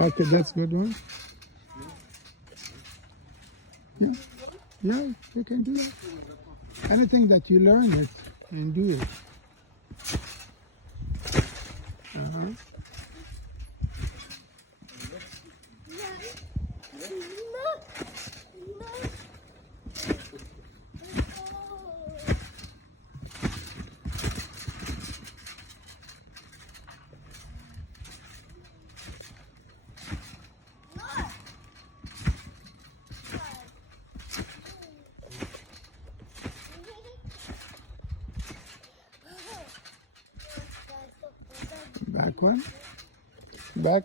Okay, that's good one. Yeah, yeah, you can do that. Anything that you learn it, you can do it. Uh-huh. Back one. Back.